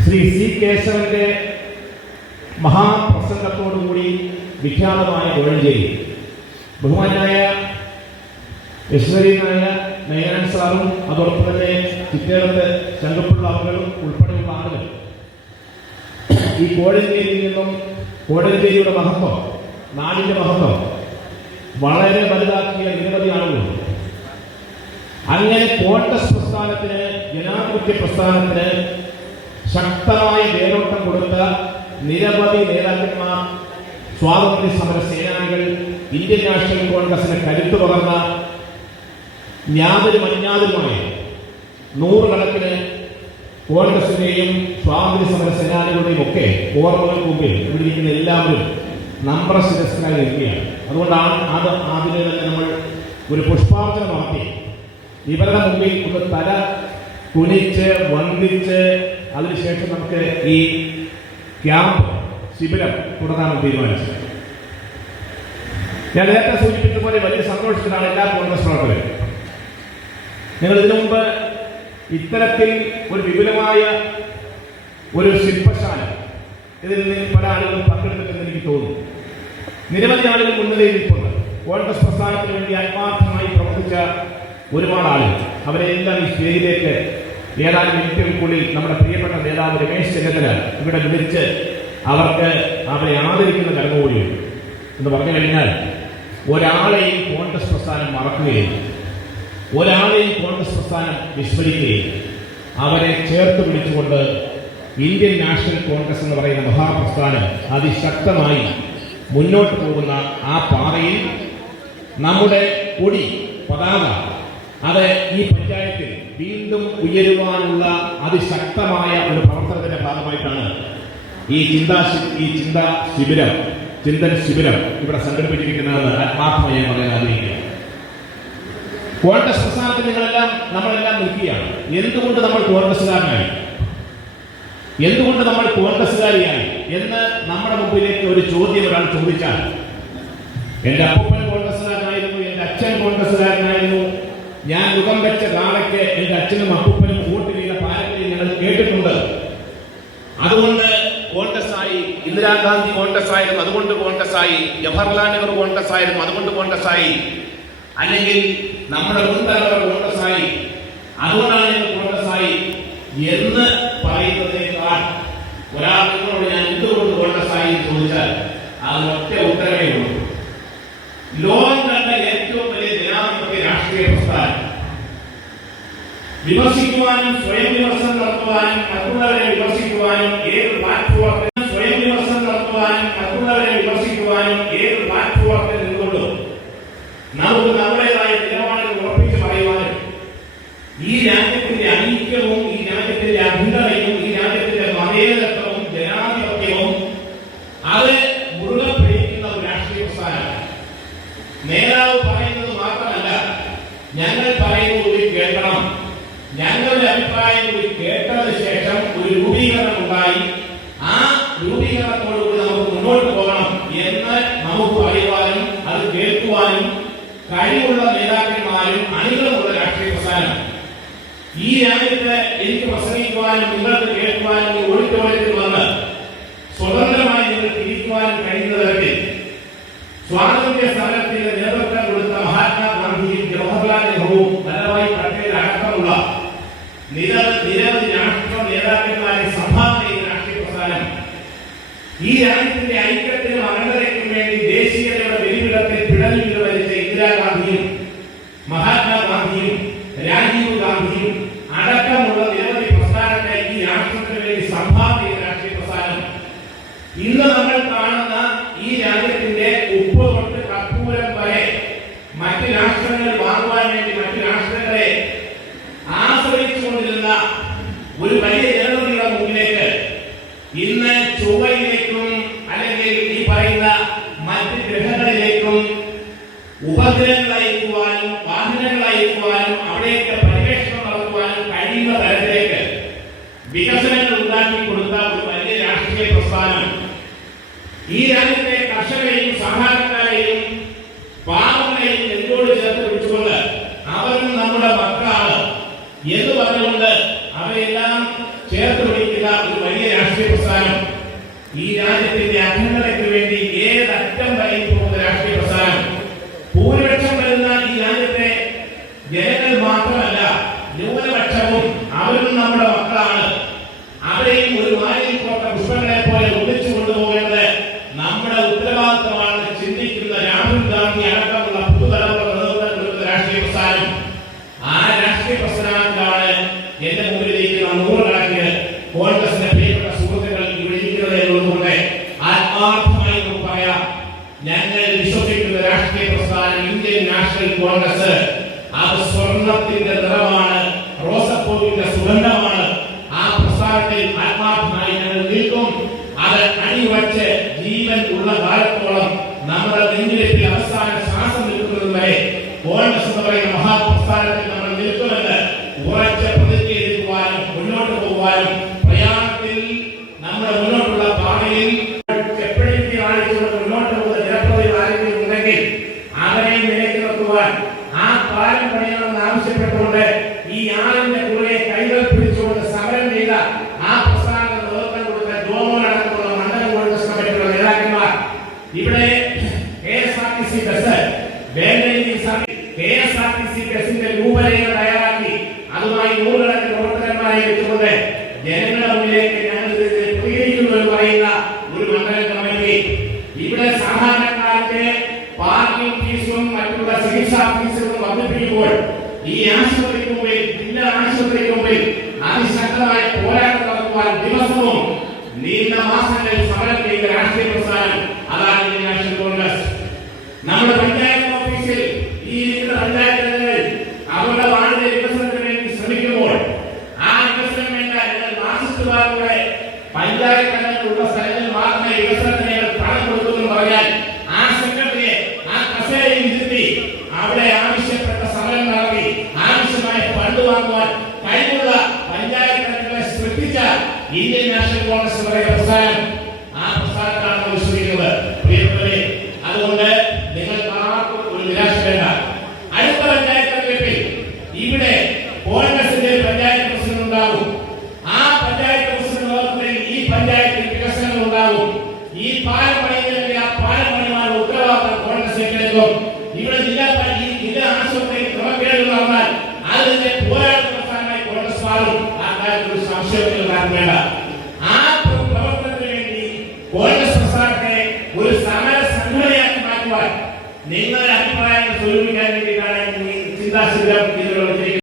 Shri C കേശവന്റെ മഹാപ്രസംഗത്തോടുകൂടി വിഖ്യാതമായ കോഴഞ്ചേരി ബഹുമാനായ യശ്വരീനായ മേനൻ സാറും അതോടൊപ്പം തന്നെ ചിറ്റേറത്ത് ചങ്കപ്പുള്ള ആളുകളും ഉൾപ്പെടെയുള്ള ആളുകൾ. ഈ കോഴഞ്ചേരിയിൽ നിന്നും കോഴഞ്ചേരിയുടെ മഹത്വം നാടിന്റെ മഹത്വം വളരെ വലുതാക്കിയ നിരവധി ആളുകളുണ്ട് അങ്ങനെ കോൺഗ്രസ് പ്രസ്ഥാനത്തിന് ജനാധിപത്യ പ്രസ്ഥാനത്തിന് ശക്തമായ വേരോട്ടം കൊടുത്ത നിരവധി നേതാക്കന്മാർ സ്വാതന്ത്ര്യ സമര സേനാനികൾ ഇന്ത്യൻ നാഷണൽ കോൺഗ്രസിന് കരുത്തു പകർന്ന യാതൊരു മഞ്ഞാതുമായ നൂറുകണക്കിന് കോൺഗ്രസിന്റെയും സ്വാതന്ത്ര്യ സമര സേനാനികളുടെയും ഒക്കെ ഓർമ്മകൾ മുമ്പിൽ ഇവിടെ ഇരിക്കുന്ന എല്ലാവരും നമ്ര ശിരസ്കരായി നിൽക്കുകയാണ്. അതുകൊണ്ടാണ് അത് ആദ്യമേ തന്നെ നമ്മൾ ഒരു പുഷ്പാർച്ചന നടത്തി. ഇവരുടെ മുമ്പിൽ ഒന്ന് തല കുനിച്ച് വന്ദിച്ച് അതിനുശേഷം നമുക്ക് ഈ ക്യാമ്പ് ശിബിരം തുടങ്ങാൻ തീരുമാനിച്ചത്. ഞാൻ നേരത്തെ സൂചിപ്പിച്ചതുപോലെ വലിയ സന്തോഷത്തിലാണ് എല്ലാ കോൺഗ്രസ് പ്രവർത്തകരും. ഞങ്ങൾ ഇതിനു മുമ്പ് ഇത്തരത്തിൽ ഒരു വിപുലമായ ഒരു ശില്പശാല ഇതിൽ നിന്ന് പല ആളുകളും പങ്കെടുത്തിട്ടെന്ന് എനിക്ക് തോന്നുന്നു. നിരവധി ആളുകൾ മുൻനിരയിൽ ഇപ്പോൾ കോൺഗ്രസ് പ്രസ്ഥാനത്തിന് വേണ്ടി ആത്മാർത്ഥമായി പ്രവർത്തിച്ച ഒരുപാട് ആളുകൾ. അവരെല്ലാം ഈ സ്റ്റേജിലേക്ക് ഏതാനും മിനിറ്റുകൾക്കുള്ളിൽ നമ്മുടെ പ്രിയപ്പെട്ട നേതാവ് രമേശ് ചെന്നിത്തല ഇവിടെ വിളിച്ച് അവർക്ക് അവരെ ആദരിക്കുന്ന കർമ്മകൂടിയുണ്ട് എന്ന് പറഞ്ഞു കഴിഞ്ഞാൽ ഒരാളെയും കോൺഗ്രസ് പ്രസ്ഥാനം മറക്കുകയും ഒരാളെയും കോൺഗ്രസ് പ്രസ്ഥാനം വിസ്മരിക്കുകയും അവരെ ചേർത്ത് പിടിച്ചുകൊണ്ട് ഇന്ത്യൻ നാഷണൽ കോൺഗ്രസ് എന്ന് പറയുന്ന മഹാപ്രസ്ഥാനം അതിശക്തമായി മുന്നോട്ട് പോകുന്ന ആ പാതയിൽ നമ്മുടെ കൊടി പതാക അത് ഈ പഞ്ചായത്തിൽ വീണ്ടും ഉയരുവാനുള്ള അതിശക്തമായ ഒരു പ്രവർത്തനത്തിന്റെ ഭാഗമായിട്ടാണ് ഈ ചിന്താ ഈ ചിന്താ ശിബിരം ചിന്തൻ ശിബിരം ഇവിടെ സംഘടിപ്പിച്ചിരിക്കുന്നത് ആത്മാർത്ഥമായി പറയാൻ ആഗ്രഹിക്കുന്നു. കോൺഗ്രസ് പ്രസ്ഥാനത്തിൽ നിങ്ങളെല്ലാം നമ്മളെല്ലാം നിൽക്കുകയാണ് എന്തുകൊണ്ട് നമ്മൾ കോൺഗ്രസ്സുകാരനായി? എന്തുകൊണ്ട് നമ്മൾ കോൺഗ്രസ്സുകാരിയായി? എന്ന് നമ്മുടെ മുമ്പിലേക്ക് ഒരു ചോദ്യം ഒരാൾ ചോദിച്ചാൽ എന്റെ അപ്പൂപ്പൻ കോൺഗ്രസ്സുകാരനായിരുന്നു എന്റെ അച്ഛൻ കോൺഗ്രസ്സുകാരനായിരുന്നു ഞാൻ മുഖം വെച്ച നാളേക്ക് എന്റെ അച്ഛനും അപ്പൂപ്പനും വോട്ട് ചെയ്ത പാരമ്പര്യം ഞങ്ങൾ കേട്ടിട്ടുണ്ട്. അതുകൊണ്ട് കോൺഗ്രസ് ആയി ഇന്ദിരാഗാന്ധി കോൺഗ്രസ് ആയിരുന്നു അതുകൊണ്ട് കോൺഗ്രസ് ആയി ജവഹർലാൽ നെഹ്റു കോൺഗ്രസ് ആയിരുന്നു അതുകൊണ്ട് കോൺഗ്രസ് ആയി അല്ലെങ്കിൽ നമ്മുടെ മുൻതലമുറ കോൺഗ്രസ് ആയി അതുകൊണ്ടാണ് ഞങ്ങൾ കോൺഗ്രസ് ആയി എന്ന് പറയുന്നതിനേക്കാൾ ഒരാൾ നിങ്ങളോട് ഞാൻ എന്തുകൊണ്ട് കോൺഗ്രസ് ആയി ചോദിച്ചാൽ അത് ഉത്തരവേ ഉള്ളൂ. ലോകം രാഷ്ട്രീയ പ്രസ്ഥാനം വിമർശിക്കുവാനും സ്വയം വിമർശനം നടത്തുവാനും മറ്റുള്ളവരെ വിമർശിക്കുവാനും ഏത് പ്ലാറ്റ്ഫോമിൽ സ്വയം വിമർശനം നടത്തുവാനും മറ്റുള്ളവരെ വിമർശിക്കുവാനും ഏത് പ്ലാറ്റ്ഫോമിൽ നിന്നുകൊണ്ടും നമുക്ക് നമ്മുടേതായ നിലപാടുകൾ ഉറപ്പിച്ച് പറയുവാനും ഈ രാജ്യത്തിന്റെ ഐക്യവും ഈ രാജ്യത്തിന്റെ അഖണ്ഡതയും ഈ രാജ്യത്തിന്റെ മതേതരത്വവും ജനാധിപത്യവും അത് മുറുകെ പിടിക്കുന്ന ഒരു രാഷ്ട്രീയ പ്രസ്ഥാനമാണ് നേതാവ് പറയുന്നത് മാത്രമല്ല ഞങ്ങൾ പറയുന്നത് കൂടി കേൾക്കണം. ഞങ്ങളുടെ അഭിപ്രായം കൂടി കേട്ടതിന് ശേഷം ഒരു രൂപീകരണം ഉണ്ടായി. ആ രൂപീകരണത്തോടുകൂടി നമുക്ക് മുന്നോട്ട് പോകണം എന്ന് നമുക്ക് പറയുവാനും അത് കേൾക്കുവാനും കഴിവുള്ള നേതാക്കന്മാരും അണികളുമുള്ള രാഷ്ട്രീയ പ്രസ്ഥാനം. ഈ രാജ്യത്ത് എനിക്ക് പ്രസംഗിക്കുവാനും നിങ്ങൾക്ക് കേൾക്കുവാനും ഈ ഓഡിറ്റോറിയത്തിൽ വന്ന് സ്വതന്ത്രമായി നിങ്ങൾ തിരിക്കുവാനും കഴിയുന്നതരത്തിൽ സ്വാതന്ത്ര്യ സമരത്തിന് നേതൃത്വം കൊടുത്ത മഹാത്മാഗാന്ധിയും ജവഹർലാൽ ഫലമായി അടക്കമുള്ള നിരവധി രാഷ്ട്ര നേതാക്കന്മാരെ സംഭാവന രാഷ്ട്രീയ പ്രസ്ഥാനം. ഈ രാജ്യത്തിന്റെ ഐക്യത്തിനും അഖണ്ഡതയ്ക്കും വേണ്ടി ദേശീയതയുടെ വെളിവിടത്തിൽ പിടലിൽ വരിച്ച ഇന്ദിരാഗാന്ധിയും മഹാത്മാഗാന്ധിയും രാജീവ് ഗാന്ധിയും അടക്കമുള്ള വികസനങ്ങൾ ഉണ്ടാക്കി കൊടുത്ത ഒരു വലിയ രാഷ്ട്രീയ പ്രസ്ഥാനം ഈ രാജ്യത്തെ കർഷകരെയും സാധാരണക്കാരെയും പാവങ്ങളെയും നെഞ്ചോട് ചേർത്ത് പിടിച്ചുകൊണ്ട് അവരും നമ്മുടെ മക്കളാണ് എന്ന് പറഞ്ഞുകൊണ്ട് അവരെല്ലാം ചേർത്ത് പിടിക്കുന്ന ഒരു വലിയ രാഷ്ട്രീയ പ്രസ്ഥാനം. ഈ രാജ്യത്തിന്റെ അഖണ്ഡതയ്ക്ക് വേണ്ടി ഏതറ്റം വരെ പോകുന്ന രാഷ്ട്രീയ പ്രസ്ഥാനം? ഭൂരിപക്ഷം വരുന്ന ഈ രാജ്യത്തെ ജനങ്ങൾ കോൺഗ്രസിന്റെ പ്രിയപ്പെട്ട സുഹൃത്തുക്കൾ ഇവിടെ ഇരിക്കുന്നത് എന്നുള്ളതുകൊണ്ട് ആത്മാർത്ഥമായി നമുക്ക് ഞങ്ങൾ വിശ്വസിക്കുന്ന രാഷ്ട്രീയ പ്രസ്ഥാനം ഇന്ത്യൻ നാഷണൽ കോൺഗ്രസ് അത് സ്വർണത്തിന്റെ നിറമാണ് റോസപ്പൂവിന്റെ സുഗന്ധമാണ്. ആ പ്രസ്ഥാനത്തിൽ ആത്മാർത്ഥമായി ഞങ്ങൾ നിൽക്കും. അത് അണിവച്ച് ജീവൻ ഉള്ള കാലത്തോളം നമ്മുടെ നെഞ്ചിലെത്തി അവസാന ശ്വാസം നിൽക്കുന്നത് വരെ കോൺഗ്രസ് മഹാപ്രസ്ഥാനത്തിൽ നമ്മൾ നിൽക്കുമെന്ന് ഉറച്ച പ്രതിജ്ഞ എടുക്കുവാനും ആവശ്യപ്പെട്ടുകൊണ്ട് ഈ ആളിന്റെ കൂടെ കൈകൾ പിടിച്ചുകൊണ്ട് സമരം ചെയ്ത ആ പ്രസ്ഥാനത്തിന് നേതൃത്വം കൊടുത്ത ജോമോൻ അടക്കമുള്ള മണ്ഡലം കോൺഗ്രസ് കമ്മിറ്റിയുള്ള നേതാക്കന്മാർ. ഇവിടെ K S R T C bus K S R T C ബസിന്റെ രൂപരേഖ തയ്യാറാക്കി. അതുമായി നൂറുകണക്കിന് പ്രവർത്തകന്മാരെ വെച്ചുകൊണ്ട് ജനങ്ങളുടെ മുന്നിലേക്ക് ഈ ആശുപത്രിക്ക് മുമ്പിൽ ജില്ലാ ആശുപത്രിക്ക് മുമ്പിൽ അതിശക്തമായ പോരാട്ടം നടത്തുവാൻ ദിവസവും നീണ്ട മാസങ്ങളിൽ സമരം ചെയ്യുന്ന രാഷ്ട്രീയ പ്രസ്ഥാനം അതാണ് ഇന്ത്യൻ നാഷണൽ കോൺഗ്രസ്. നമ്മുടെ പഞ്ചായത്ത് ഓഫീസിൽ ഈ ഇരിക്കുന്ന ഫണ്ട് വാങ്ങുവാൻ കഴിവുള്ള പഞ്ചായത്ത് അംഗങ്ങളെ ശ്രദ്ധിച്ചാൽ ഇന്ത്യൻ നാഷണൽ കോൺഗ്രസ് പറയുന്ന പ്രസ്ഥാനം. ആ പ്രസ്ഥാനത്താണ് വിശ്വസിക്കുന്നത്. അതുകൊണ്ട് നിങ്ങൾക്ക് ആർക്കും ഒരു നിരാശ വേണ്ട. അടുത്ത പഞ്ചായത്ത് ഇവിടെ ഒരു സംശയത്തിന് വേണ്ട ആ പ്രവർത്തനത്തിന് വേണ്ടി കോൺഗ്രസ് പ്രസ്ഥാനത്തെ ഒരു സമര സംഘടനയാക്കി മാറ്റുവാൻ നിങ്ങളുടെ അഭിപ്രായങ്ങൾ സ്വരൂപിക്കാൻ വേണ്ടിയിട്ടാണ് ചിന്താശീലം ഇതിലൂടെ